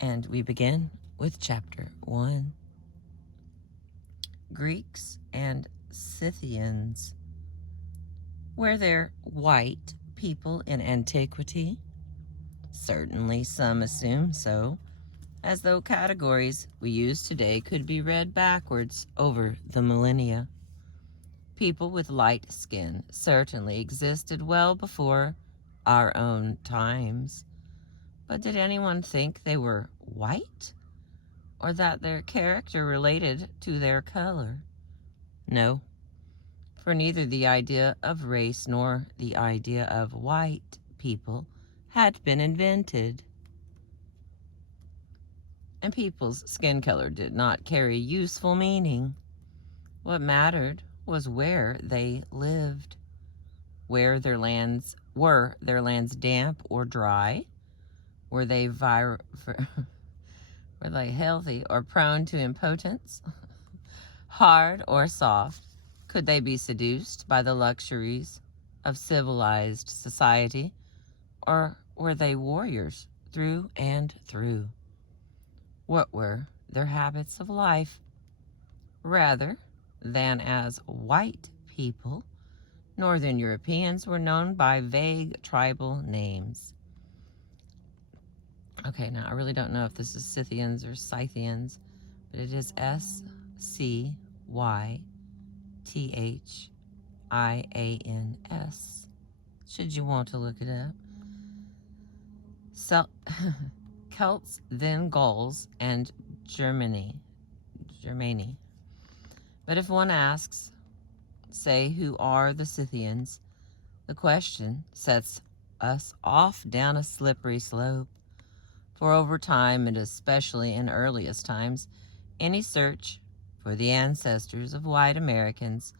And we begin with chapter 1. Greeks and Scythians. Were there white people in antiquity? Certainly some assume so, as though categories we use today could be read backwards over the millennia. People with light skin certainly existed well before our own times. But did anyone think they were white? Or that their character related to their color? No, for neither the idea of race nor the idea of white people had been invented. And people's skin color did not carry useful meaning. What mattered was where they lived. Were their lands damp or dry? Were they were they healthy or prone to impotence? Hard or soft? Could they be seduced by the luxuries of civilized society? Or were they warriors through and through? What were their habits of life? Rather than as white people, Northern Europeans were known by vague tribal names. Okay, now I really don't know if this is Scythians or Scythians, but it is Scythians, should you want to look it up. Celts, then Gauls, and Germany. But if one asks, say, who are the Scythians, the question sets us off down a slippery slope. For over time, and especially in earliest times, any search for the ancestors of white Americans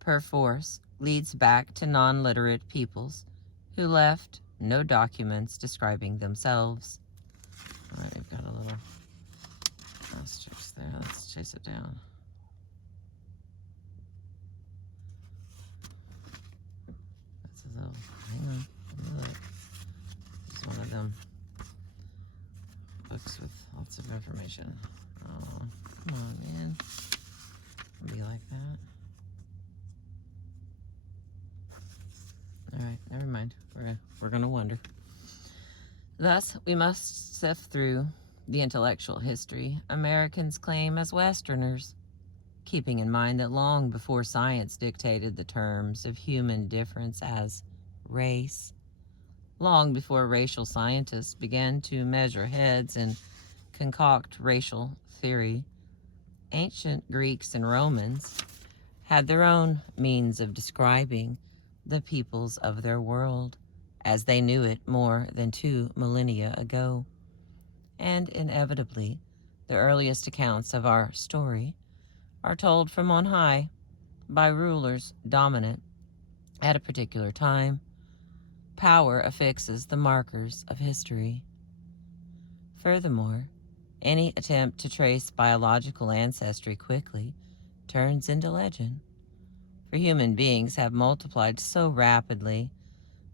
perforce leads back to non-literate peoples who left no documents describing themselves. All right, we've got a little asterisk there. Let's chase it down. That's a little, hang on, look. It's one of them books with lots of information. Oh, come on, man. It'll be like that. All right, never mind. We're gonna wonder. Thus, we must sift through the intellectual history Americans claim as Westerners, keeping in mind that long before science dictated the terms of human difference as race, long before racial scientists began to measure heads and concoct racial theory, ancient Greeks and Romans had their own means of describing the peoples of their world as they knew it more than 2 millennia ago. And inevitably, the earliest accounts of our story are told from on high by rulers dominant at a particular time. Power affixes the markers of history. Furthermore, any attempt to trace biological ancestry quickly turns into legend. For human beings have multiplied so rapidly,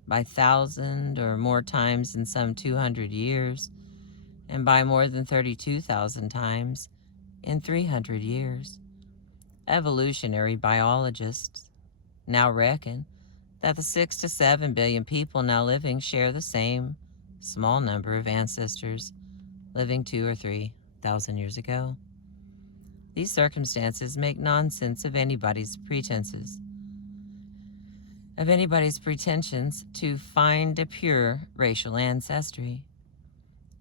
by 1,000 or more times in some 200 years, and by more than 32,000 times in 300 years. Evolutionary biologists now reckon that the 6 to 7 billion people now living share the same small number of ancestors living 2,000 or 3,000 years ago. These circumstances make nonsense of anybody's pretensions to find a pure racial ancestry.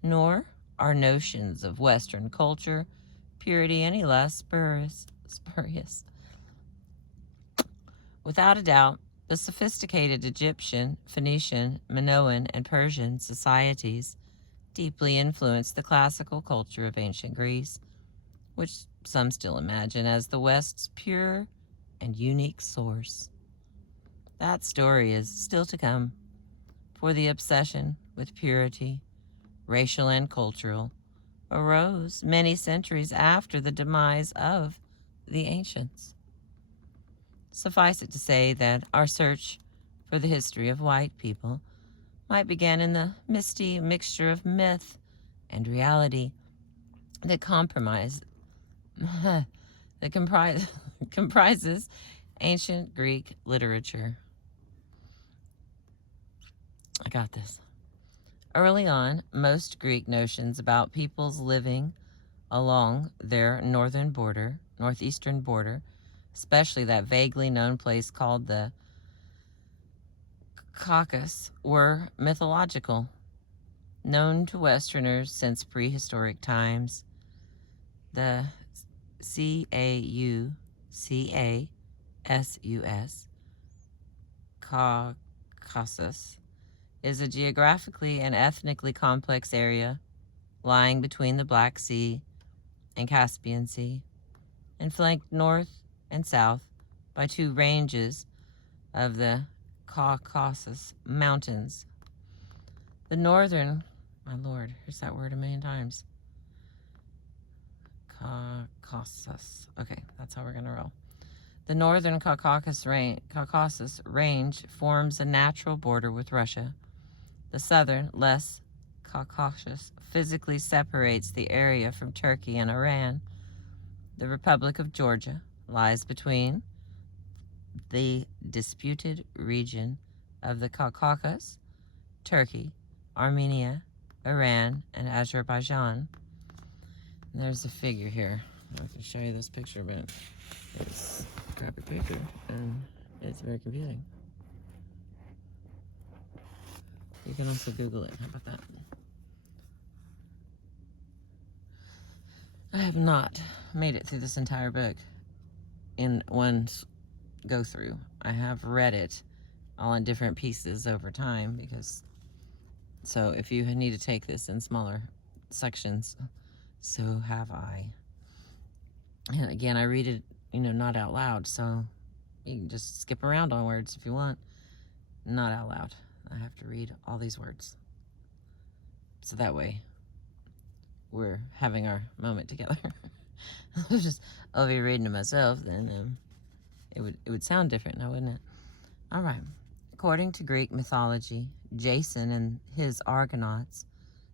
Nor are notions of Western culture purity any less spurious. Without a doubt, the sophisticated Egyptian, Phoenician, Minoan, and Persian societies deeply influenced the classical culture of ancient Greece, which some still imagine as the West's pure and unique source. That story is still to come, for the obsession with purity, racial and cultural, arose many centuries after the demise of the ancients. Suffice it to say that our search for the history of white people might begin in the misty mixture of myth and reality that comprises ancient Greek literature. I got this. Early on, most Greek notions about peoples living along their northeastern border, especially that vaguely known place called the Caucasus, were mythological, known to Westerners since prehistoric times. The Caucasus, Caucasus, is a geographically and ethnically complex area lying between the Black Sea and Caspian Sea, and flanked north and south by two ranges of the Caucasus Mountains. The northern, my lord, here's that word a million times. Caucasus. Okay, that's how we're going to roll. The northern Caucasus range forms a natural border with Russia. The southern, less Caucasus, physically separates the area from Turkey and Iran. The Republic of Georgia lies between the disputed region of the Caucasus, Turkey, Armenia, Iran, and Azerbaijan. And there's a figure here. I can show you this picture, but it's a crappy picture, and it's very confusing. You can also Google it. How about that? I have not made it through this entire book in one go through. I have read it all in different pieces over time so if you need to take this in smaller sections, so have I. And again, I read it, not out loud, so you can just skip around on words if you want. Not out loud. I have to read all these words. So that way we're having our moment together. I'll be reading to myself, then it would sound different now, wouldn't it? All right. According to Greek mythology, Jason and his Argonauts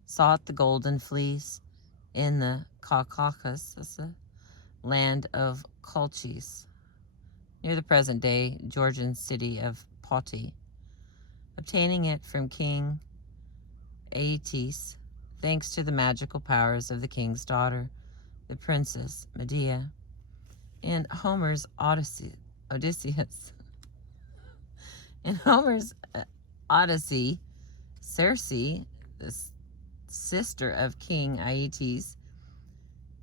sought the golden fleece in the Caucasus, land of Colchis, near the present-day Georgian city of Poti. Obtaining it from King Aeetes, thanks to the magical powers of the king's daughter, the princess Medea. In Homer's Odysseus. In Homer's Odyssey, Circe, the sister of King Aeetes,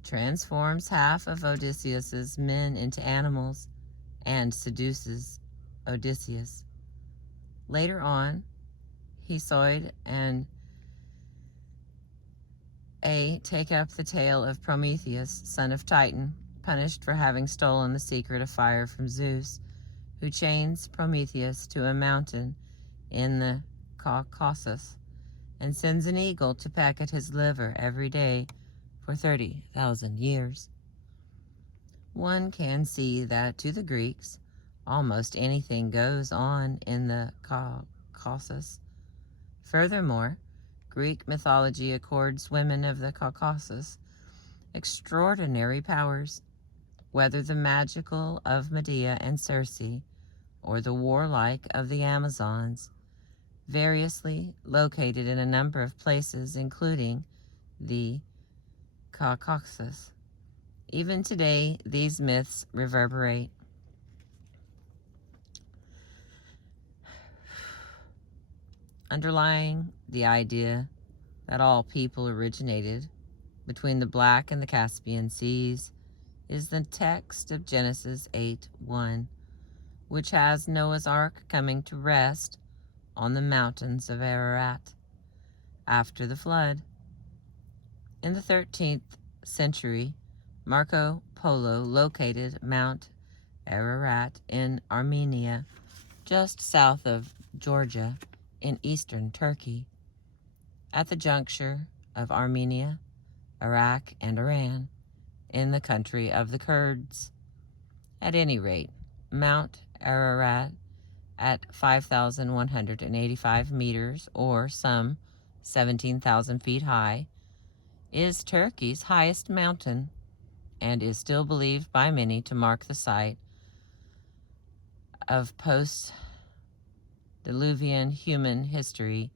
transforms half of Odysseus's men into animals and seduces Odysseus. Later on, Hesiod and take up the tale of Prometheus, son of Titan, punished for having stolen the secret of fire from Zeus, who chains Prometheus to a mountain in the Caucasus and sends an eagle to peck at his liver every day for 30,000 years. One can see that to the Greeks, almost anything goes on in the Caucasus. Furthermore, Greek mythology accords women of the Caucasus extraordinary powers, whether the magical of Medea and Circe or the warlike of the Amazons, variously located in a number of places, including the Caucasus. Even today, these myths reverberate. Underlying the idea that all people originated between the Black and the Caspian Seas is the text of Genesis 8:1, which has Noah's Ark coming to rest on the mountains of Ararat after the flood. In the 13th century, Marco Polo located Mount Ararat in Armenia, just south of Georgia in eastern Turkey, at the juncture of Armenia, Iraq, and Iran, in the country of the Kurds. At any rate, Mount Ararat, at 5,185 meters, or some 17,000 feet high, is Turkey's highest mountain and is still believed by many to mark the site of post-Diluvian human history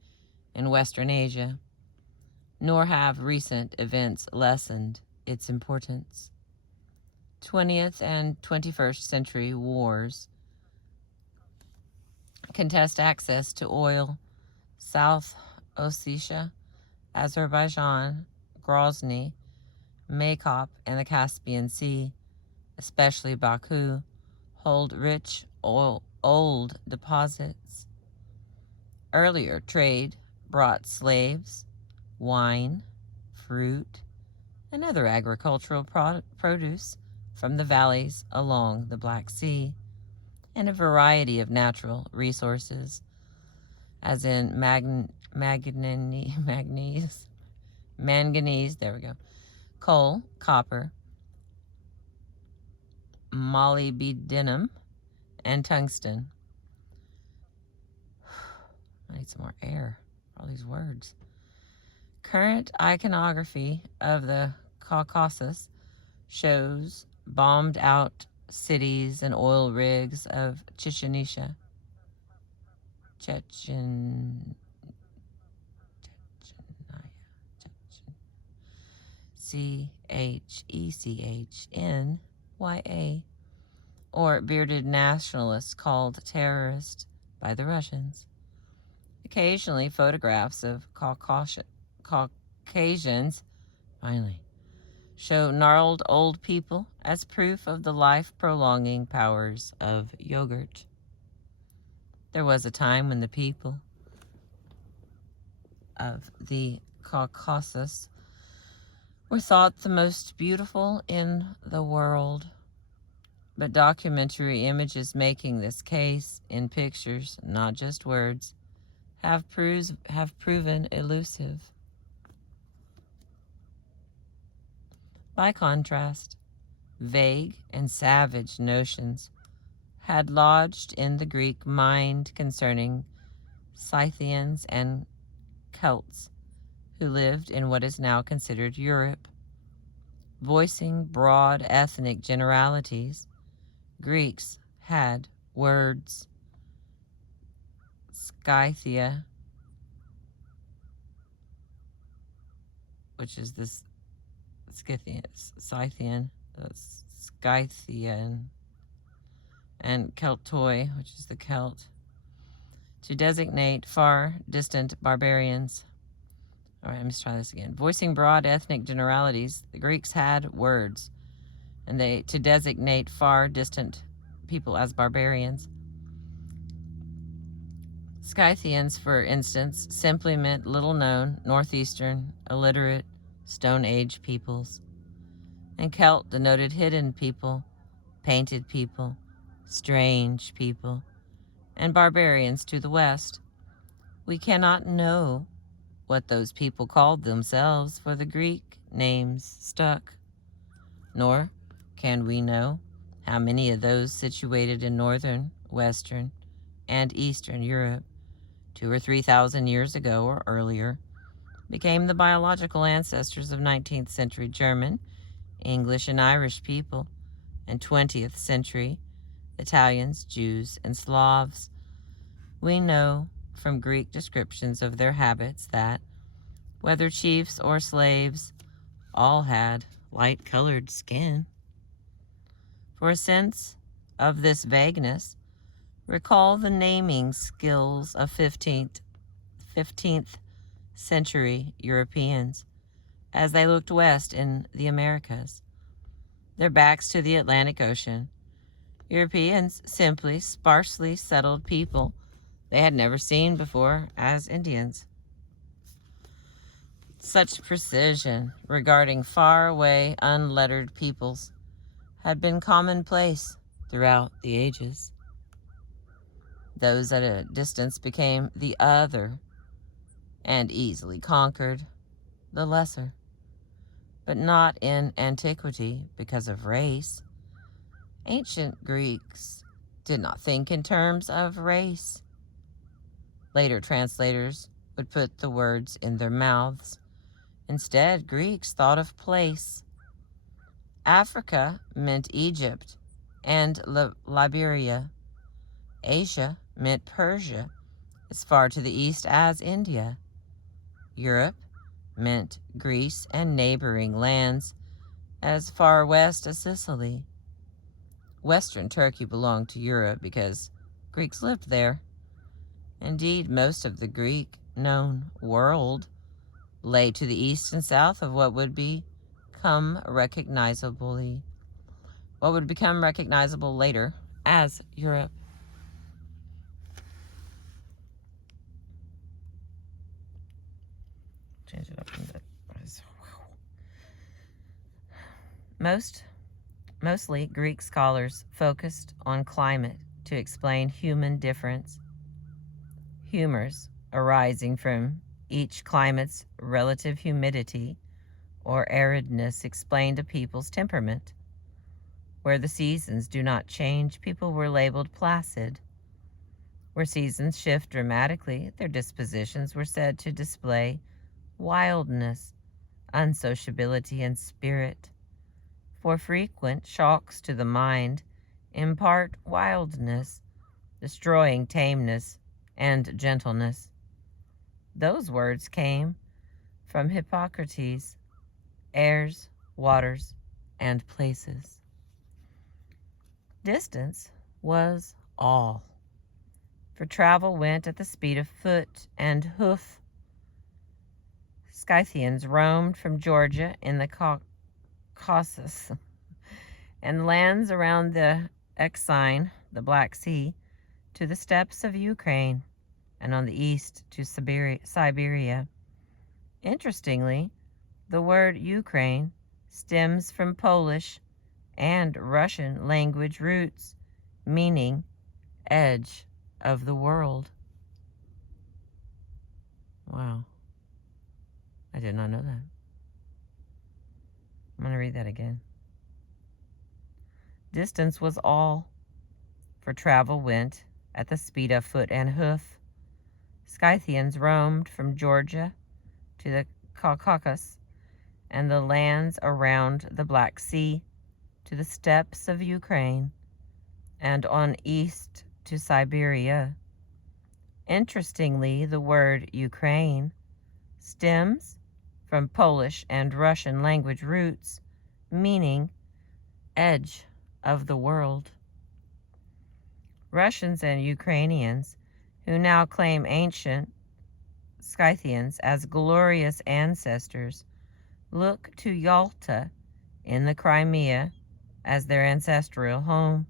in Western Asia, nor have recent events lessened its importance. 20th and 21st century wars contest access to oil. South Ossetia, Azerbaijan, Grozny, Maykop, and the Caspian Sea, especially Baku, hold rich old deposits. Earlier trade brought slaves, wine, fruit, and other agricultural produce from the valleys along the Black Sea, and a variety of natural resources, as in manganese, there we go, coal, copper, molybdenum, and tungsten. I need some more air for all these words. Current iconography of the Caucasus shows bombed out cities and oil rigs of Chechnya, Chechnya, or bearded nationalists called terrorists by the Russians. Occasionally, photographs of Caucasians, show gnarled old people as proof of the life-prolonging powers of yogurt. There was a time when the people of the Caucasus were thought the most beautiful in the world, but documentary images making this case in pictures, not just words, have proven elusive. By contrast, vague and savage notions had lodged in the Greek mind concerning Scythians and Celts who lived in what is now considered Europe. Voicing broad ethnic generalities, Greeks had words. Scythia, which is this Scythian, and Keltoi, which is the Celt, to designate far distant barbarians. All right, let me try this again. Voicing broad ethnic generalities, the Greeks had words, and to designate far distant people as barbarians. Scythians, for instance, simply meant little-known, northeastern, illiterate, Stone Age peoples. And Celt denoted hidden people, painted people, strange people, and barbarians to the west. We cannot know what those people called themselves, for the Greek names stuck. Nor can we know how many of those situated in northern, western, and eastern Europe 2,000 or 3,000 years ago or earlier became the biological ancestors of 19th century German, English, and Irish people, and 20th century Italians, Jews, and Slavs. We know from Greek descriptions of their habits that, whether chiefs or slaves, all had light-colored skin. For a sense of this vagueness, recall the naming skills of 15th century Europeans as they looked west in the Americas, their backs to the Atlantic Ocean. Europeans simply sparsely settled people they had never seen before as Indians. Such precision regarding faraway, unlettered peoples had been commonplace throughout the ages. Those at a distance became the other and easily conquered the lesser, but not in antiquity because of race. Ancient Greeks did not think in terms of race. Later translators would put the words in their mouths Instead, Greeks thought of place. Africa meant Egypt and Liberia. Asia meant Persia, as far to the east as India. Europe meant Greece and neighboring lands, as far west as Sicily. Western Turkey belonged to Europe because Greeks lived there. Indeed, most of the Greek-known world lay to the east and south of what would become recognizable later as Europe. Change it up into Mostly Greek scholars focused on climate to explain human difference. Humors arising from each climate's relative humidity or aridness explained a people's temperament. Where the seasons do not change, people were labeled placid. Where seasons shift dramatically, their dispositions were said to display wildness, unsociability, and spirit. For frequent shocks to the mind impart wildness, destroying tameness and gentleness. Those words came from Hippocrates, airs, waters, and places. Distance was all, for travel went at the speed of foot and hoof. Scythians roamed from Georgia in the Caucasus and lands around the Euxine, the Black Sea, to the steppes of Ukraine, and on the east to Siberia. Interestingly, the word Ukraine stems from Polish and Russian language roots, meaning edge of the world. Wow. I did not know that. I'm going to read that again. Distance was all, for travel went at the speed of foot and hoof. Scythians roamed from Georgia to the Caucasus and the lands around the Black Sea to the steppes of Ukraine and on east to Siberia. Interestingly, the word Ukraine stems from Polish and Russian language roots, meaning edge of the world. Russians and Ukrainians, who now claim ancient Scythians as glorious ancestors, look to Yalta in the Crimea as their ancestral home.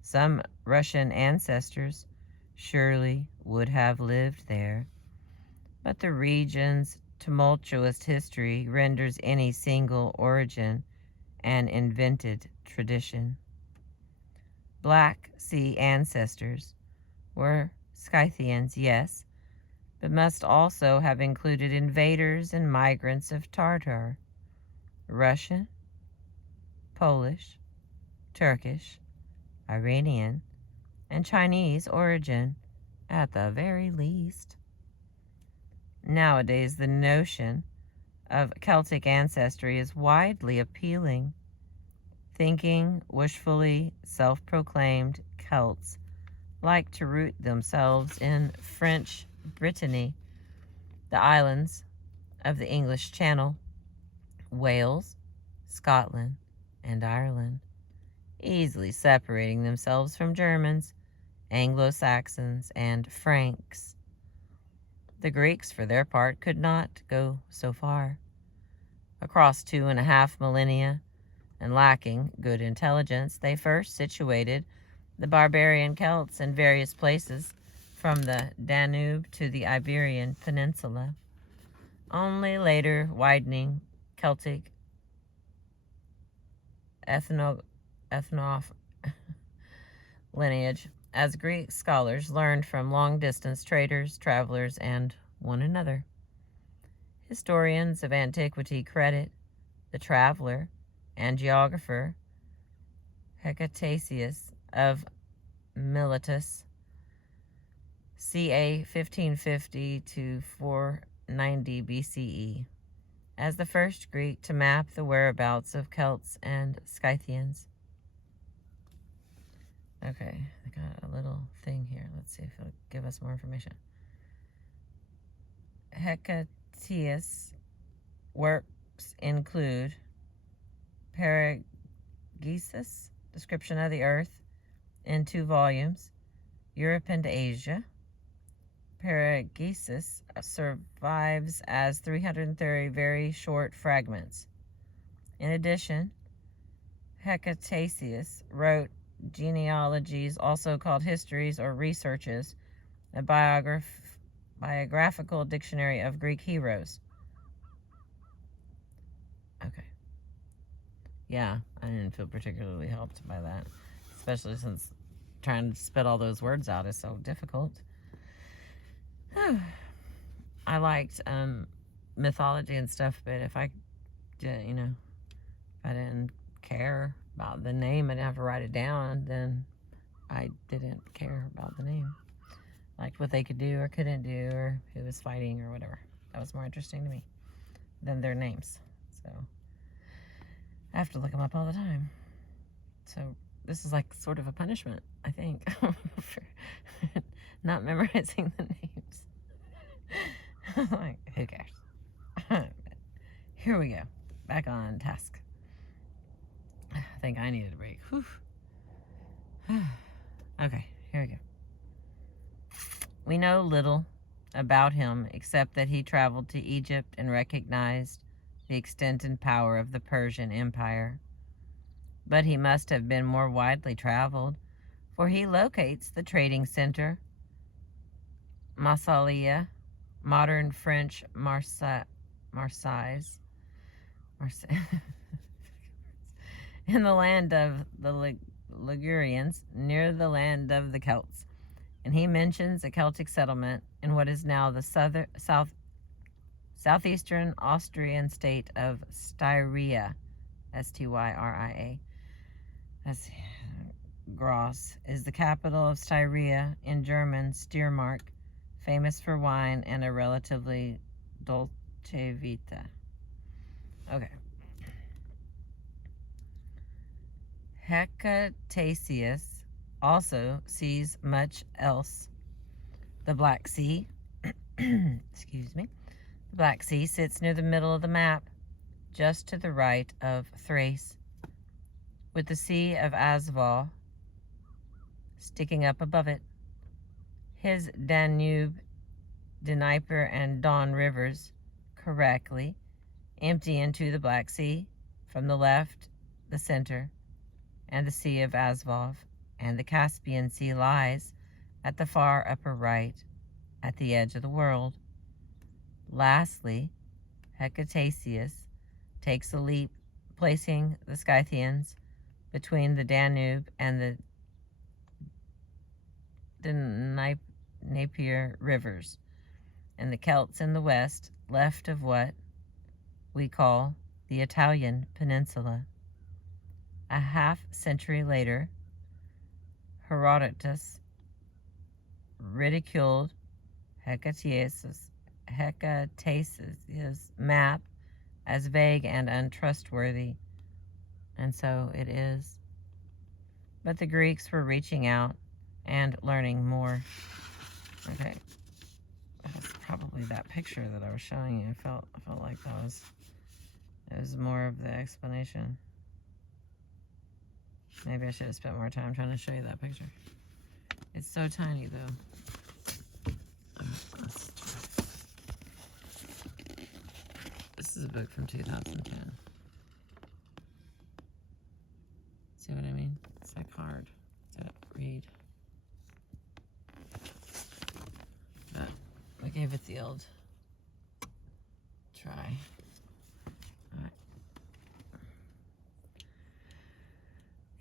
Some Russian ancestors surely would have lived there, but the region's tumultuous history renders any single origin an invented tradition. Black Sea ancestors were Scythians, yes, but must also have included invaders and migrants of Tartar, Russian, Polish, Turkish, Iranian, and Chinese origin, at the very least. Nowadays, the notion of Celtic ancestry is widely appealing. Thinking, wishfully self-proclaimed Celts like to root themselves in French Brittany, the islands of the English Channel, Wales, Scotland, and Ireland, easily separating themselves from Germans, Anglo-Saxons, and Franks. The Greeks, for their part, could not go so far. Across 2.5 millennia, and lacking good intelligence, they first situated the barbarian Celts in various places from the Danube to the Iberian Peninsula, only later widening Celtic lineage as Greek scholars learned from long-distance traders, travelers, and one another. Historians of antiquity credit the traveler and geographer Hecatasius of Miletus, ca. 1550 to 490 BCE, as the first Greek to map the whereabouts of Celts and Scythians. Okay, I got a little thing here. Let's see if it'll give us more information. Hecataeus' works include Paragesis, Description of the Earth, in 2 volumes, Europe and Asia. Paragesis survives as 330 very short fragments. In addition, Hecataeus wrote genealogies, also called histories or researches, a biographical dictionary of Greek heroes. Okay. Yeah, I didn't feel particularly helped by that, especially since trying to spit all those words out is so difficult. I liked mythology and stuff, but if I did, if I didn't care about the name, I didn't have to write it down, then I didn't care about the name. Like what they could do or couldn't do, or who was fighting or whatever. That was more interesting to me than their names. So I have to look them up all the time. So this is like sort of a punishment, I think, for not memorizing the names. Like, who cares? Here we go. Back on task. I think I needed a break. Whew. Okay, here we go. We know little about him except that he traveled to Egypt and recognized the extent and power of the Persian Empire. But he must have been more widely traveled, for he locates the trading center, Massalia, modern French Marseille, in the land of the Ligurians, near the land of the Celts. And he mentions a Celtic settlement in what is now the southeastern Austrian state of Styria, Styria. Graz is the capital of Styria, in German Steiermark, famous for wine and a relatively dolce vita. Okay. Hecataeus also sees much else. The Black Sea, excuse me, the Black Sea sits near the middle of the map, just to the right of Thrace, with the Sea of Asval sticking up above it. His Danube, Dnieper, and Don rivers correctly empty into the Black Sea from the left, the center, and the Sea of Asval, and the Caspian Sea lies at the far upper right, at the edge of the world. Lastly, Hecataeus takes a leap, placing the Scythians between the Danube and the Dnieper rivers, and the Celts in the west, left of what we call the Italian peninsula. A half-century later, Herodotus ridiculed Hecataeus' map as vague and untrustworthy, and so it is. But the Greeks were reaching out and learning more. Okay, that's probably that picture that I was showing you. I felt like it was more of the explanation. Maybe I should have spent more time trying to show you that picture. It's so tiny, though. This is a book from 2010. See what I mean? It's like hard to read. But we gave it the old try. All right.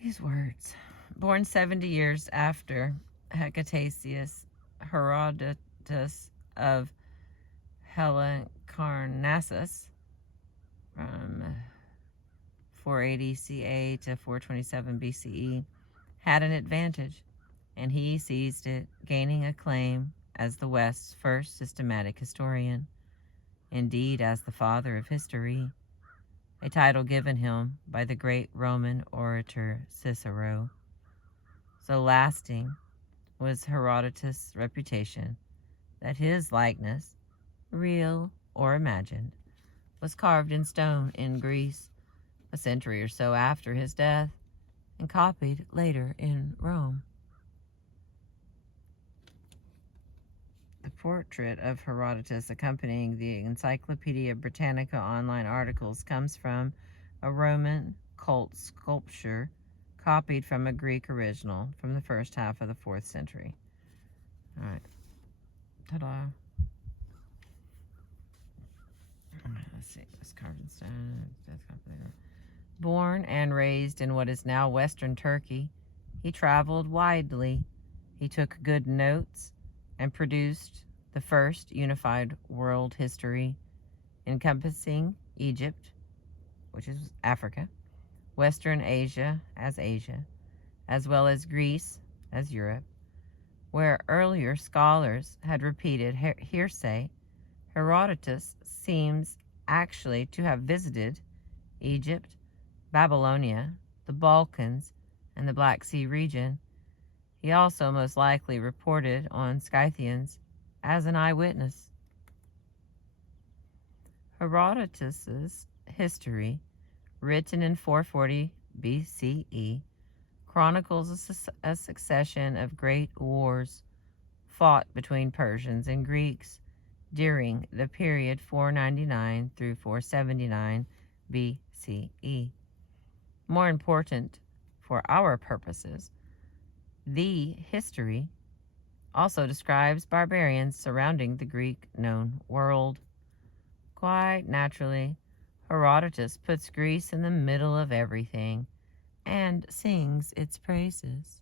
These words. Born 70 years after Hecataeus, Herodotus of Halicarnassus, from 480 CA to 427 BCE, had an advantage, and he seized it, gaining acclaim as the West's first systematic historian. indeed as the father of history, a title given him by the great Roman orator Cicero. So lasting was Herodotus' reputation that his likeness, real or imagined, was carved in stone in Greece a century or so after his death and copied later in Rome. The portrait of Herodotus accompanying the Encyclopedia Britannica online articles comes from a Roman cult sculpture copied from a Greek original from the first half of the 4th century. All right. Ta-da. Let's see. It's carved in stone. Born and raised in what is now Western Turkey, he traveled widely. He took good notes and produced the first unified world history encompassing Egypt, which is Africa, Western Asia, as well as Greece as Europe, where earlier scholars had repeated hearsay. Herodotus seems actually to have visited Egypt, Babylonia, the Balkans, and the Black Sea region. He also most likely reported on Scythians as an eyewitness. Herodotus's history, written in 440 BCE, chronicles a succession of great wars fought between Persians and Greeks during the period 499 through 479 BCE. More important for our purposes, the history also describes barbarians surrounding the Greek-known world. Quite naturally, Herodotus puts Greece in the middle of everything and sings its praises.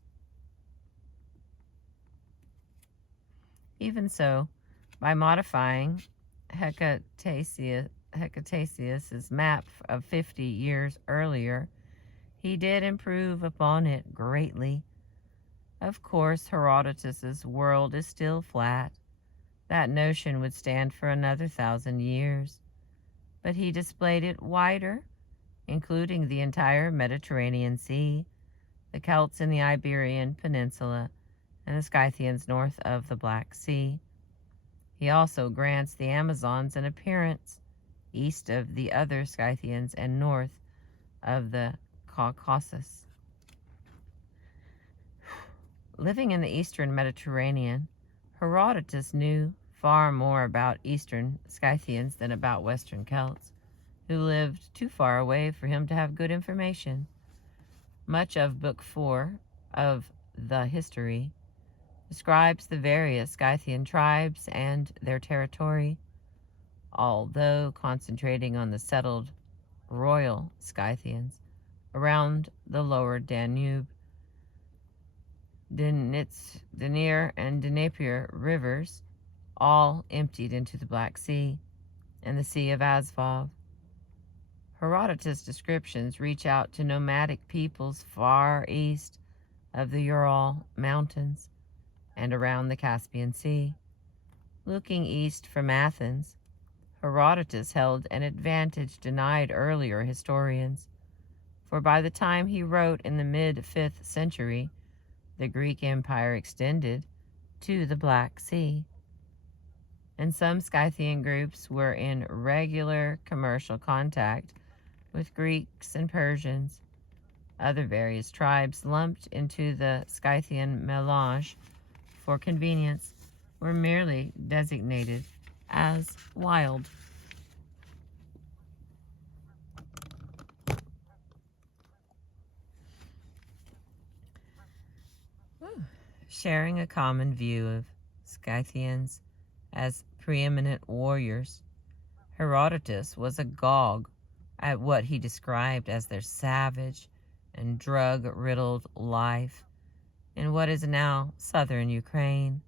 Even so, by modifying Hecatasius's map of 50 years earlier, he did improve upon it greatly. Of course, Herodotus's world is still flat. That notion would stand for another 1,000 years. But he displayed it wider, including the entire Mediterranean Sea, the Celts in the Iberian Peninsula, and the Scythians north of the Black Sea. He also grants the Amazons an appearance east of the other Scythians and north of the Caucasus. Living in the eastern Mediterranean, Herodotus knew far more about eastern Scythians than about western Celts, who lived too far away for him to have good information. Much of Book 4 of the History describes the various Scythian tribes and their territory, although concentrating on the settled royal Scythians around the lower Danube, Dnieper and Dnieper rivers, all emptied into the Black Sea and the Sea of Azov. Herodotus' descriptions reach out to nomadic peoples far east of the Ural Mountains and around the Caspian Sea. Looking east from Athens, Herodotus held an advantage denied earlier historians, for by the time he wrote in the mid-5th century, the Greek Empire extended to the Black Sea, and some Scythian groups were in regular commercial contact with Greeks and Persians. Other various tribes lumped into the Scythian melange for convenience were merely designated as wild. Sharing a common view of Scythians as preeminent warriors, Herodotus was agog at what he described as their savage and drug-riddled life in what is now southern Ukraine,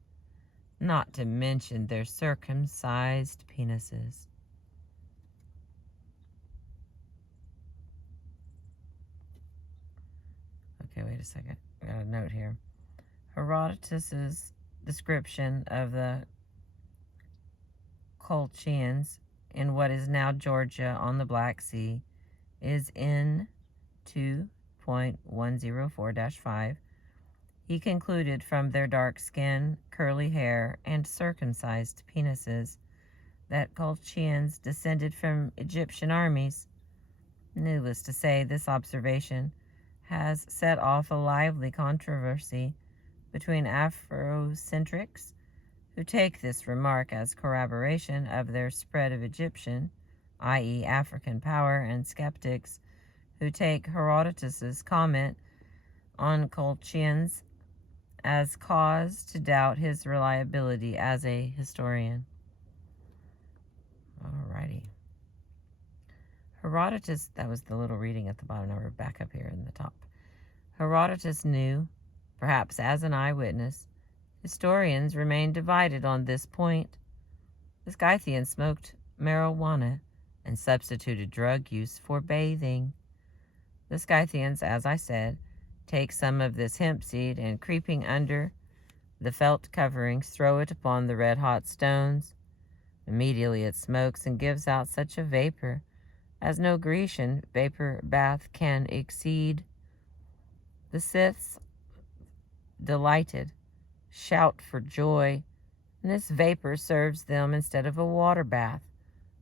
not to mention their circumcised penises. Okay, wait a second. I got a note here. Herodotus's description of the Colchians in what is now Georgia on the Black Sea is in 2.104-5. He concluded from their dark skin, curly hair, and circumcised penises that Colchians descended from Egyptian armies. Needless to say, this observation has set off a lively controversy between Afrocentrics, who take this remark as corroboration of their spread of Egyptian, i.e. African power, and skeptics who take Herodotus's comment on Colchians as cause to doubt his reliability as a historian. Alrighty. Herodotus, that was the little reading at the bottom. Now we're back up here in the top. Herodotus knew, perhaps as an eyewitness, historians remain divided on this point. The Scythians smoked marijuana and substituted drug use for bathing. The Scythians, as I said, take some of this hemp seed and, creeping under the felt coverings, throw it upon the red-hot stones. Immediately it smokes and gives out such a vapor as no Grecian vapor bath can exceed. The Scyths, delighted, shout for joy, and this vapor serves them instead of a water bath,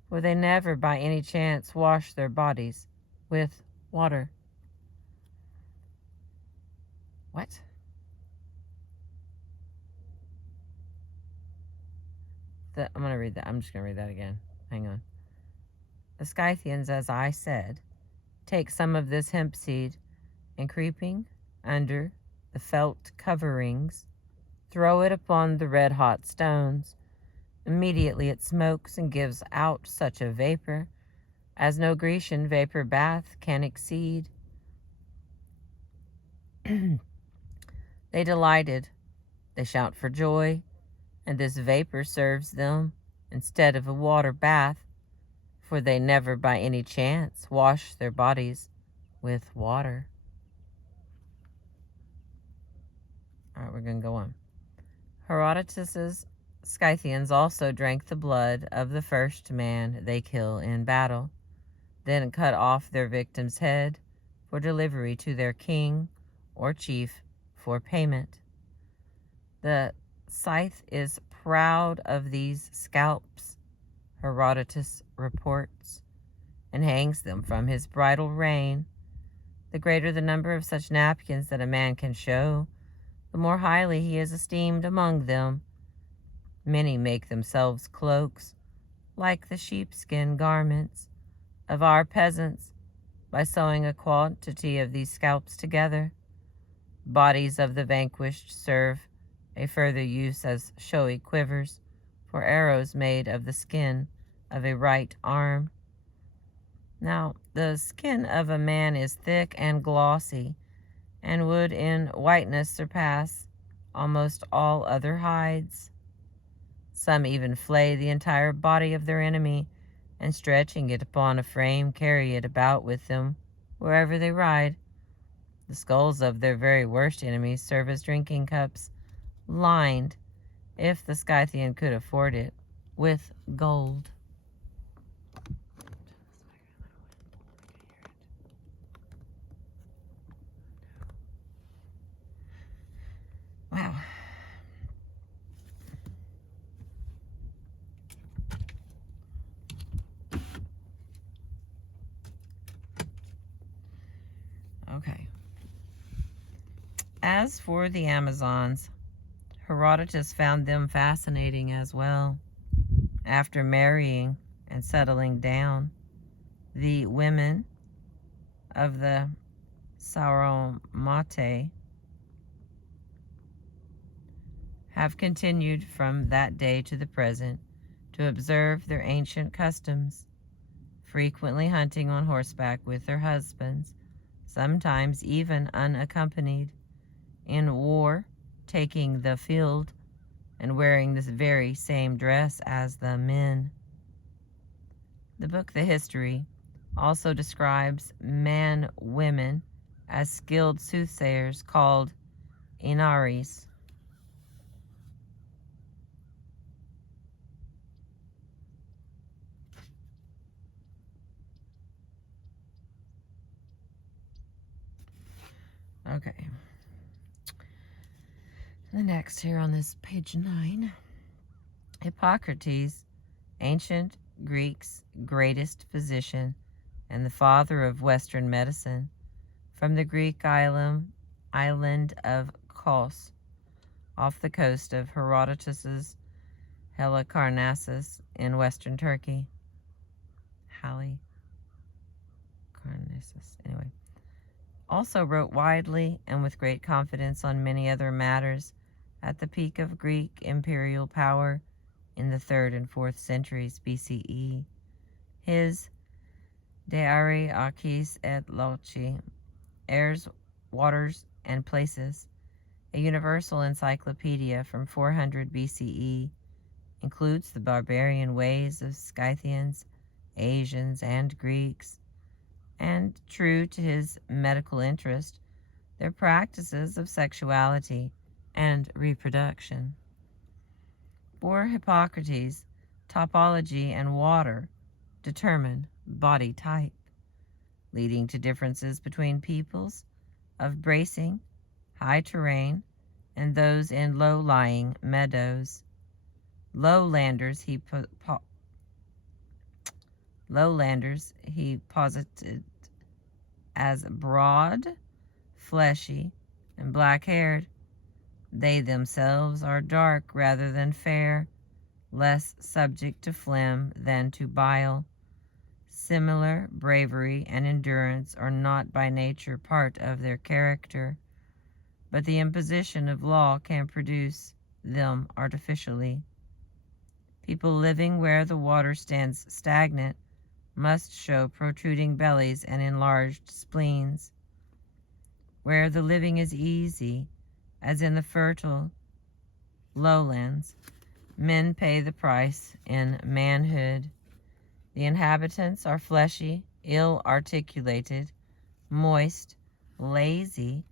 for they never by any chance wash their bodies with water. What? I'm going to read that. I'm just going to read that again. Hang on. The Scythians, as I said, take some of this hemp seed and, creeping under the felt coverings, throw it upon the red-hot stones. Immediately it smokes and gives out such a vapor as no Grecian vapor bath can exceed. They delighted, they shout for joy, and this vapor serves them instead of a water bath, for they never by any chance wash their bodies with water. All right, we're going to go on. Herodotus's Scythians also drank the blood of the first man they kill in battle, then cut off their victim's head for delivery to their king or chief for payment. The Scythe is proud of these scalps, Herodotus reports, and hangs them from his bridle rein. The greater the number of such napkins that a man can show, the more highly he is esteemed among them. Many make themselves cloaks, like the sheepskin garments of our peasants, by sewing a quantity of these scalps together. Bodies of the vanquished serve a further use as showy quivers for arrows made of the skin of a right arm. Now, the skin of a man is thick and glossy, and would in whiteness surpass almost all other hides. Some even flay the entire body of their enemy, and stretching it upon a frame, carry it about with them wherever they ride. The skulls of their very worst enemies serve as drinking cups, lined, if the Scythian could afford it, with gold. Wow. Okay. As for the Amazons, Herodotus found them fascinating as well. After marrying and settling down, the women of the Sauromate have continued from that day to the present to observe their ancient customs, frequently hunting on horseback with their husbands, sometimes even unaccompanied, in war taking the field, and wearing this very same dress as the men. The book The History also describes women as skilled soothsayers called Inaris. Okay. The next here on this page 9. Hippocrates, ancient Greeks' greatest physician and the father of Western medicine, from the Greek island of Kos, off the coast of Herodotus's Halicarnassus in western Turkey. Halicarnassus, anyway. Also wrote widely and with great confidence on many other matters at the peak of Greek imperial power in the 3rd and 4th centuries BCE. His De Are Arcis et Loci, Airs, Waters, and Places, a universal encyclopedia from 400 BCE, includes the barbarian ways of Scythians, Asians, and Greeks, and, true to his medical interest, their practices of sexuality and reproduction. For Hippocrates, topology and water determine body type, leading to differences between peoples of bracing, high terrain, and those in low-lying meadows. Lowlanders he posited as broad, fleshy, and black-haired. They themselves are dark rather than fair, less subject to phlegm than to bile. Similar bravery and endurance are not by nature part of their character, but the imposition of law can produce them artificially. People living where the water stands stagnant must show protruding bellies and enlarged spleens. Where the living is easy, as in the fertile lowlands, men pay the price in manhood. The inhabitants are fleshy, ill-articulated, moist, lazy,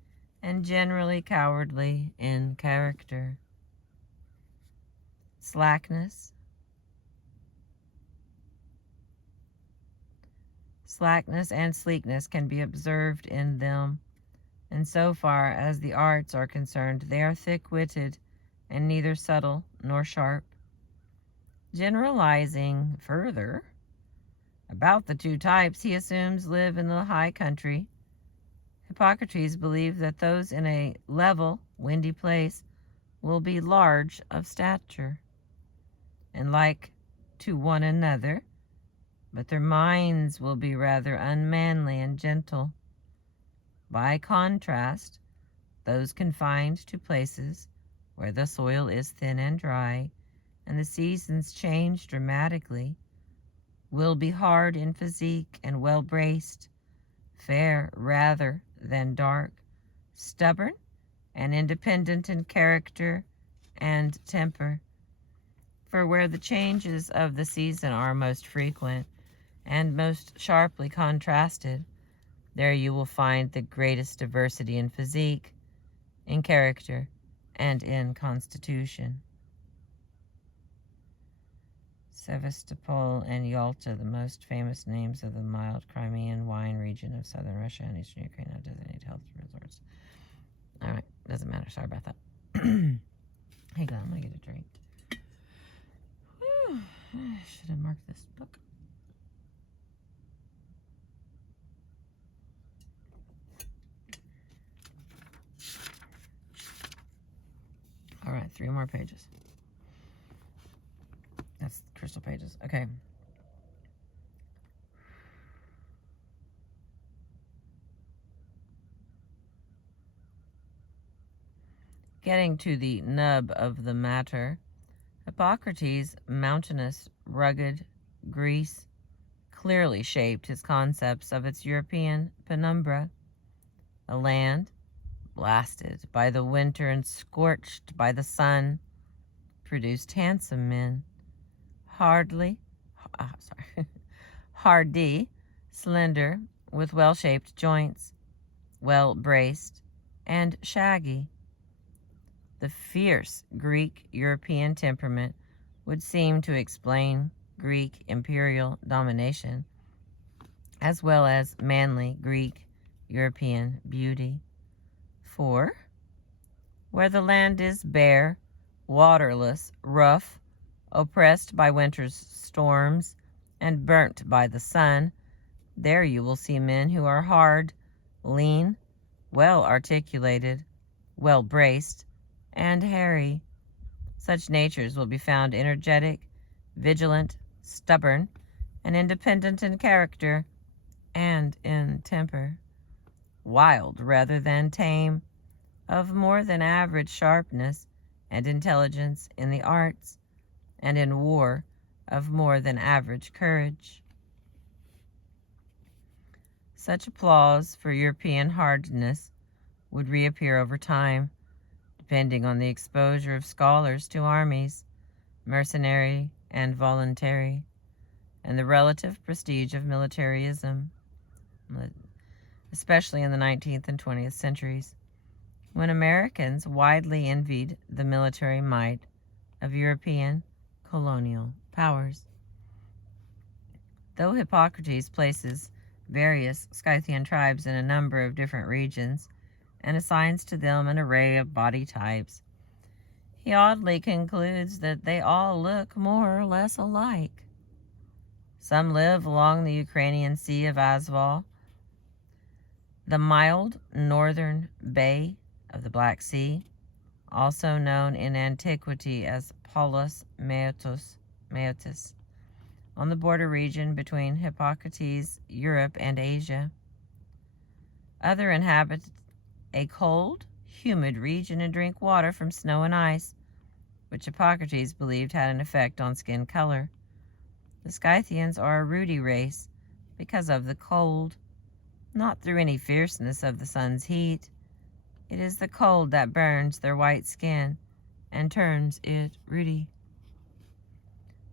and generally cowardly in character. Slackness and sleekness can be observed in them, and so far as the arts are concerned, they are thick-witted and neither subtle nor sharp. Generalizing further about the two types he assumes live in the high country, Hippocrates believed that those in a level, windy place will be large of stature and like to one another, but their minds will be rather unmanly and gentle. By contrast, those confined to places where the soil is thin and dry and the seasons change dramatically will be hard in physique and well-braced, fair rather than dark, stubborn and independent in character and temper. For where the changes of the season are most frequent and most sharply contrasted, there you will find the greatest diversity in physique, in character, and in constitution. Sevastopol and Yalta, the most famous names of the mild Crimean wine region of southern Russia and eastern Ukraine, have designated health resorts. All right, doesn't matter. Sorry about that. Hang on, I'm gonna get a drink. Whew, I should have marked this book. All right, 3 more pages. That's crystal pages. Okay. Getting to the nub of the matter, Hippocrates' mountainous, rugged Greece clearly shaped his concepts of its European penumbra, a land blasted by the winter and scorched by the sun, produced handsome men, hardy, slender, with well-shaped joints, well-braced, and shaggy. The fierce Greek-European temperament would seem to explain Greek imperial domination, as well as manly Greek-European beauty. 4. Where the land is bare, waterless, rough, oppressed by winter's storms, and burnt by the sun, there you will see men who are hard, lean, well articulated, well braced, and hairy. Such natures will be found energetic, vigilant, stubborn, and independent in character and in temper, wild rather than tame, of more than average sharpness and intelligence in the arts, and in war of more than average courage. Such applause for European hardness would reappear over time, depending on the exposure of scholars to armies, mercenary and voluntary, and the relative prestige of militarism, especially in the 19th and 20th centuries, when Americans widely envied the military might of European colonial powers. Though Hippocrates places various Scythian tribes in a number of different regions and assigns to them an array of body types, he oddly concludes that they all look more or less alike. Some live along the Ukrainian Sea of Azov, the mild northern bay of the Black Sea, also known in antiquity as Palus Maeotis, on the border region between Hippocrates' Europe and Asia. Others inhabit a cold, humid region and drink water from snow and ice, which Hippocrates believed had an effect on skin color. The Scythians are a ruddy race because of the cold, not through any fierceness of the sun's heat. It is the cold that burns their white skin and turns it ruddy.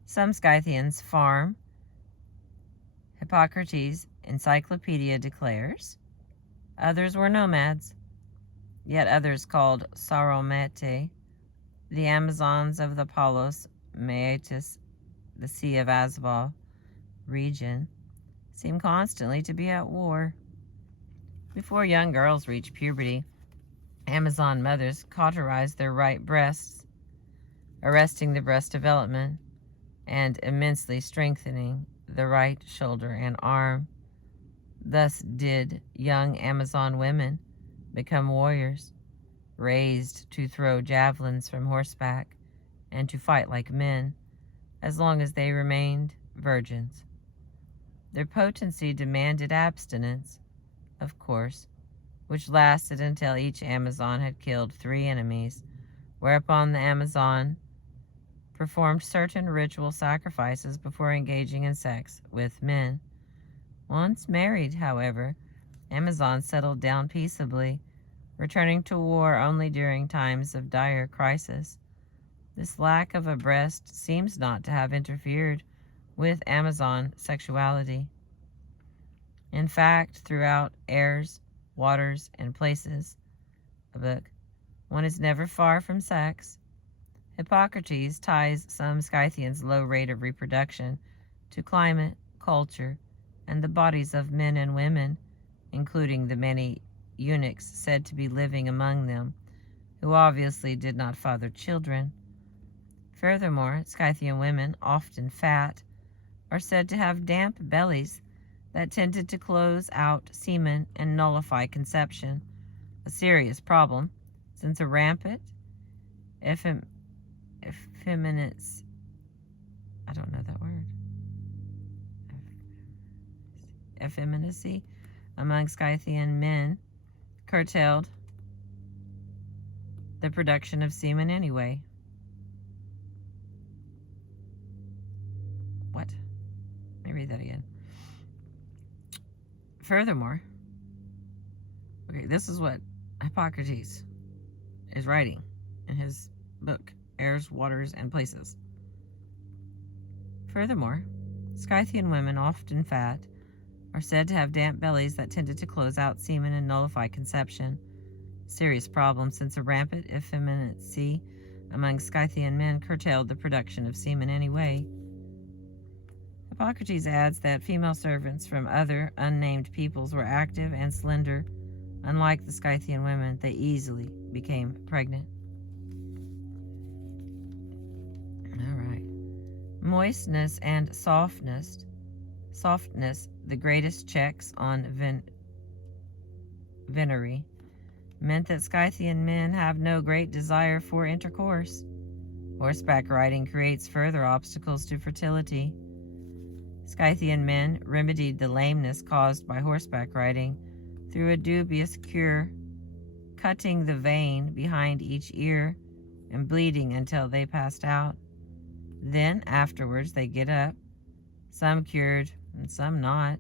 Some Scythians farm, Hippocrates' encyclopedia declares. Others were nomads, yet others called Sauromete, the Amazons of the Palus Maeotis, the Sea of Azov region, seem constantly to be at war. Before young girls reach puberty, Amazon mothers cauterize their right breasts, arresting the breast development and immensely strengthening the right shoulder and arm. Thus did young Amazon women become warriors, raised to throw javelins from horseback and to fight like men, as long as they remained virgins. Their potency demanded abstinence, of course, which lasted until each Amazon had killed 3 enemies, whereupon the Amazon performed certain ritual sacrifices before engaging in sex with men. Once married, however, Amazons settled down peaceably, returning to war only during times of dire crisis. This lack of a breast seems not to have interfered with Amazon sexuality. In fact, throughout Airs, Waters, and Places, a book, one is never far from sex. Hippocrates ties some Scythians' low rate of reproduction to climate, culture, and the bodies of men and women, including the many eunuchs said to be living among them, who obviously did not father children. Furthermore, Scythian women, often fat, are said to have damp bellies that tended to close out semen and nullify conception, a serious problem, since a rampant effeminacy, I don't know that word, effeminacy among Scythian men curtailed the production of semen anyway. What? Let me read that again. Furthermore, okay, this is what Hippocrates is writing in his book, Airs, Waters, and Places. Furthermore, Scythian women, often fat, are said to have damp bellies that tended to close out semen and nullify conception. Serious problem, since a rampant effeminacy among Scythian men curtailed the production of semen anyway. Hippocrates adds that female servants from other unnamed peoples were active and slender, Unlike the Scythian women, they easily became pregnant. All right. Moistness and softness, the greatest checks on venery, meant that Scythian men have no great desire for intercourse. Horseback riding creates further obstacles to fertility. Scythian men remedied the lameness caused by horseback riding through a dubious cure, cutting the vein behind each ear and bleeding until they passed out. Then, afterwards, they get up, some cured and some not.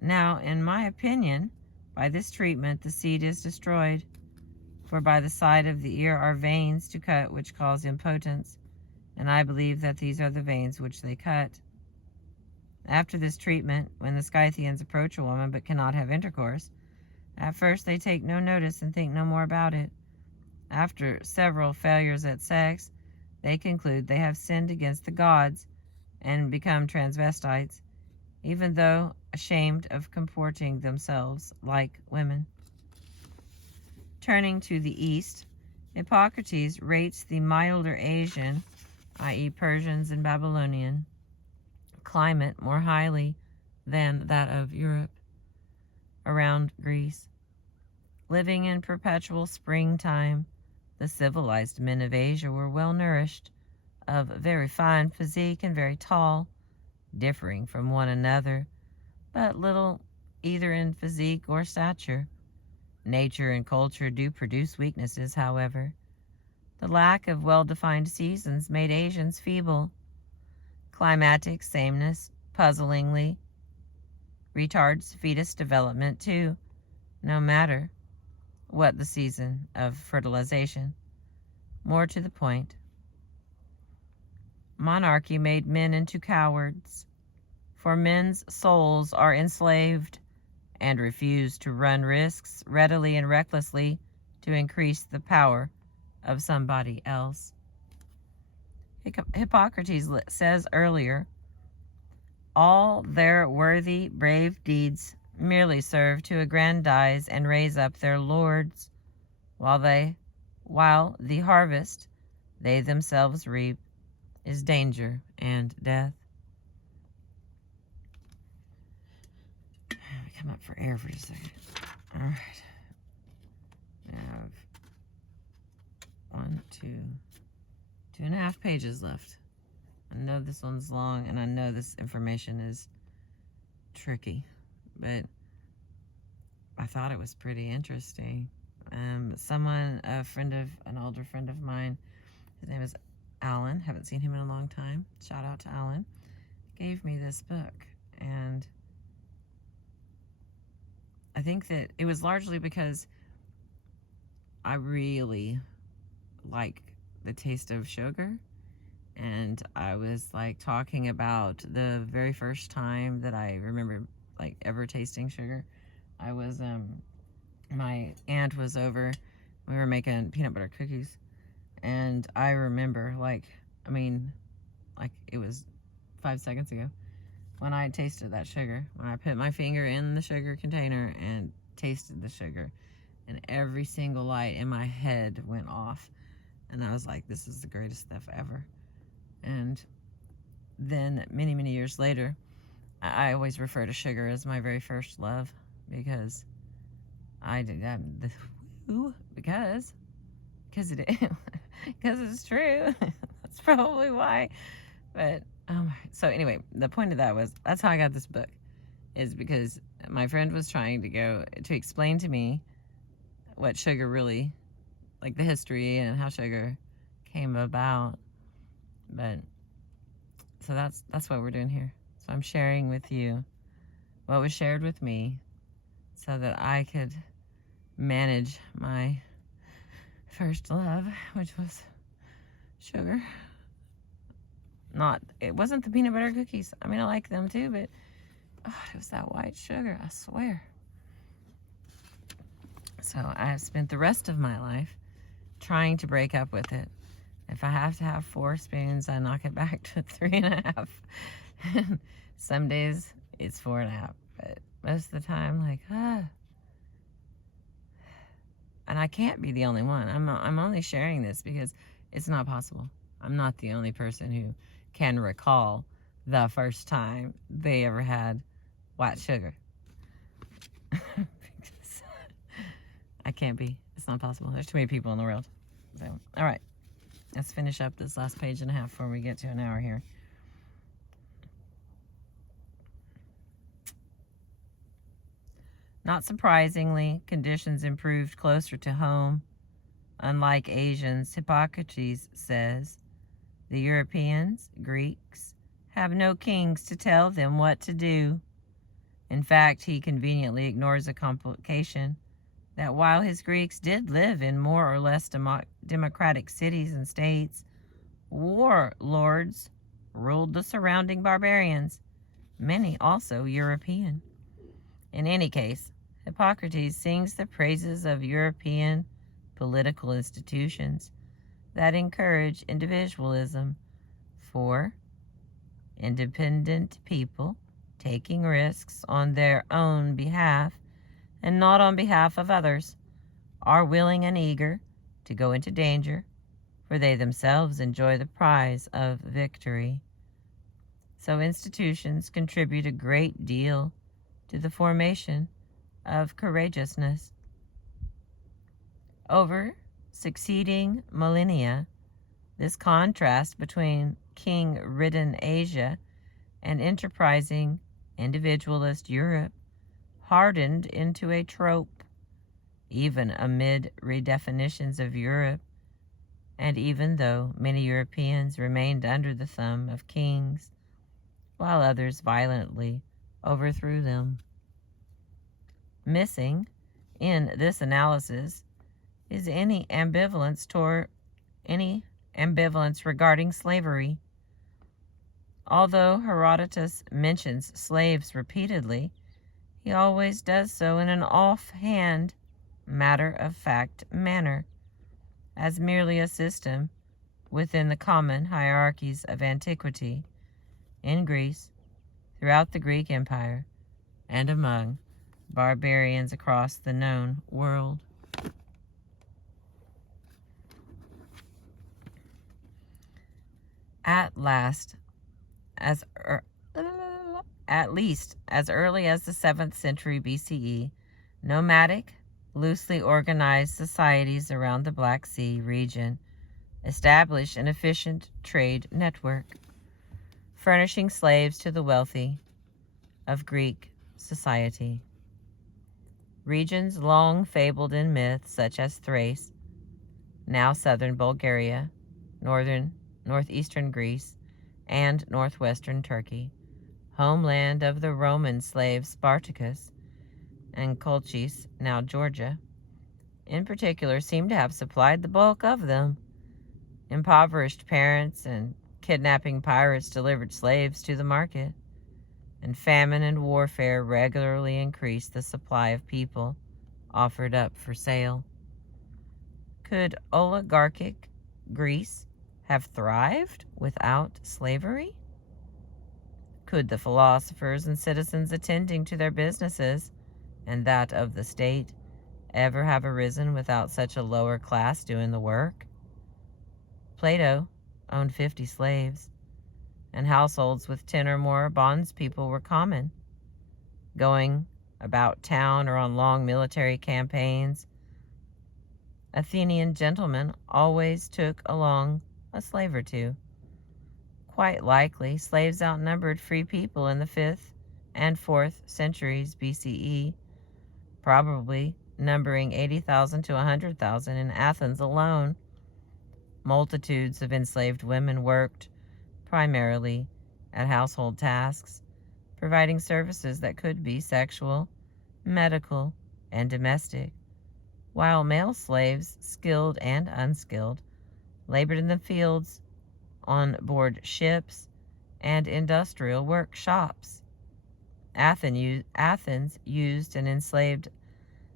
Now, in my opinion, by this treatment the seed is destroyed, for by the side of the ear are veins to cut which cause impotence, and I believe that these are the veins which they cut. After this treatment, when the Scythians approach a woman but cannot have intercourse, at first they take no notice and think no more about it. After several failures at sex, they conclude they have sinned against the gods and become transvestites, even though ashamed of comporting themselves like women. Turning to the east, Hippocrates rates the milder Asian, i.e. Persians and Babylonian, climate more highly than that of Europe around Greece. Living in perpetual springtime, the civilized men of Asia were well nourished, of very fine physique and very tall, differing from one another, but little either in physique or stature. Nature and culture do produce weaknesses, however. The lack of well-defined seasons made Asians feeble. Climatic sameness, puzzlingly, retards fetus development too, no matter what the season of fertilization. More to the point, monarchy made men into cowards, for men's souls are enslaved and refuse to run risks readily and recklessly to increase the power of somebody else. Hippocrates says earlier, all their worthy, brave deeds merely serve to aggrandize and raise up their lords, while the harvest they themselves reap is danger and death. Let me come up for air for just a second. All right. I have 2.5 pages left. I know this one's long, and I know this information is tricky, but I thought it was pretty interesting. An older friend of mine, his name is Alan, haven't seen him in a long time, shout out to Alan, gave me this book, and I think that it was largely because I really like the taste of sugar, and I was like talking about the very first time that I remember like ever tasting sugar. I was my aunt was over, we were making peanut butter cookies, and I remember it was 5 seconds ago when I tasted that sugar, when I put my finger in the sugar container and tasted the sugar, and every single light in my head went off, and I was like, this is the greatest stuff ever. And then many, many years later, I always refer to sugar as my very first love, because because it's true. That's probably why. But so anyway, the point of that was, that's how I got this book, is because my friend was trying to explain to me what sugar really, like the history and how sugar came about. But so that's what we're doing here. So I'm sharing with you what was shared with me so that I could manage my first love, which was sugar. It wasn't the peanut butter cookies. I mean, I like them too, but it was that white sugar, I swear. So I have spent the rest of my life trying to break up with it. If I have to have 4 spoons, I knock it back to 3.5. Some days it's 4.5, but most of the time, I can't be the only one. I'm only sharing this because it's not possible. I'm not the only person who can recall the first time they ever had white sugar. I can't be. It's not possible. There's too many people in the world. So, all right. Let's finish up this last page and a half before we get to an hour here. Not surprisingly, conditions improved closer to home. Unlike Asians, Hippocrates says, the Europeans, Greeks, have no kings to tell them what to do. In fact, he conveniently ignores a complication that while his Greeks did live in more or less democratic cities and states, warlords ruled the surrounding barbarians, many also European. In any case, Hippocrates sings the praises of European political institutions that encourage individualism, for independent people taking risks on their own behalf and not on behalf of others are willing and eager to go into danger, for they themselves enjoy the prize of victory. So institutions contribute a great deal to the formation of courageousness. Over succeeding millennia, this contrast between king-ridden Asia and enterprising individualist Europe hardened into a trope, even amid redefinitions of Europe, and even though many Europeans remained under the thumb of kings, while others violently overthrew them. Missing in this analysis is any ambivalence regarding slavery. Although Herodotus mentions slaves repeatedly, he always does so in an offhand, matter-of-fact manner, as merely a system within the common hierarchies of antiquity in Greece, throughout the Greek Empire, and among barbarians across the known world. At least as early as the 7th century BCE, nomadic, loosely organized societies around the Black Sea region established an efficient trade network, furnishing slaves to the wealthy of Greek society. Regions long fabled in myth, such as Thrace, now southern Bulgaria, northeastern Greece, and northwestern Turkey, homeland of the Roman slave Spartacus, and Colchis, now Georgia, in particular, seem to have supplied the bulk of them. Impoverished parents and kidnapping pirates delivered slaves to the market, and famine and warfare regularly increased the supply of people offered up for sale. Could oligarchic Greece have thrived without slavery? Could the philosophers and citizens attending to their businesses and that of the state ever have arisen without such a lower class doing the work? Plato owned 50 slaves, and households with 10 or more bondspeople were common. Going about town or on long military campaigns, Athenian gentlemen always took along a slave or two. Quite likely, slaves outnumbered free people in the 5th and 4th centuries BCE, probably numbering 80,000 to 100,000 in Athens alone. Multitudes of enslaved women worked primarily at household tasks, providing services that could be sexual, medical, and domestic, while male slaves, skilled and unskilled, labored in the fields, on board ships, and industrial workshops. Athens used an enslaved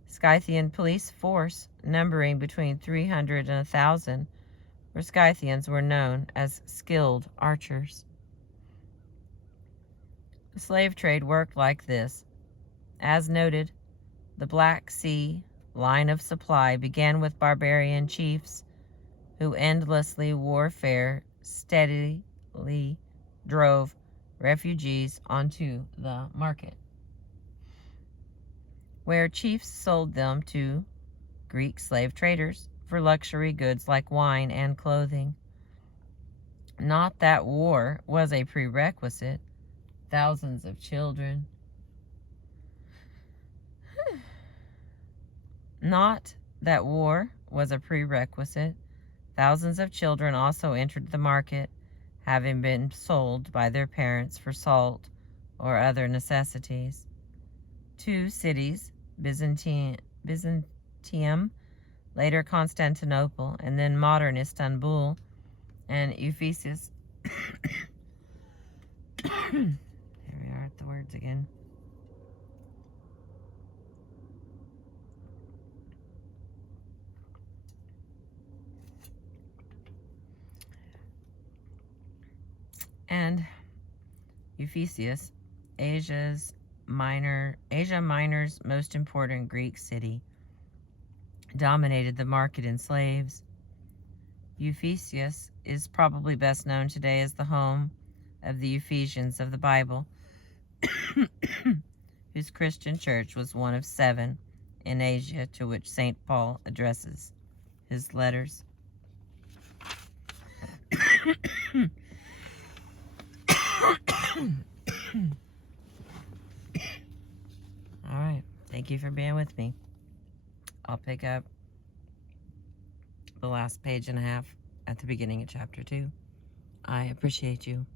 Scythian police force numbering between 300 and 1,000, where Scythians were known as skilled archers. The slave trade worked like this. As noted, the Black Sea line of supply began with barbarian chiefs who endlessly warfare steadily drove refugees onto the market, where chiefs sold them to Greek slave traders for luxury goods like wine and clothing. Not that war was a prerequisite. Thousands of children. Not that war was a prerequisite. Thousands of children also entered the market, having been sold by their parents for salt or other necessities. Two cities, Byzantium, later Constantinople, and then modern Istanbul, and Ephesus. Here we are at the words again. And Ephesus, Asia Minor's most important Greek city, dominated the market in slaves. Ephesus is probably best known today as the home of the Ephesians of the Bible, whose Christian church was one of 7 in Asia to which St. Paul addresses his letters. All right. Thank you for being with me. I'll pick up the last page and a half at the beginning of chapter 2. I appreciate you.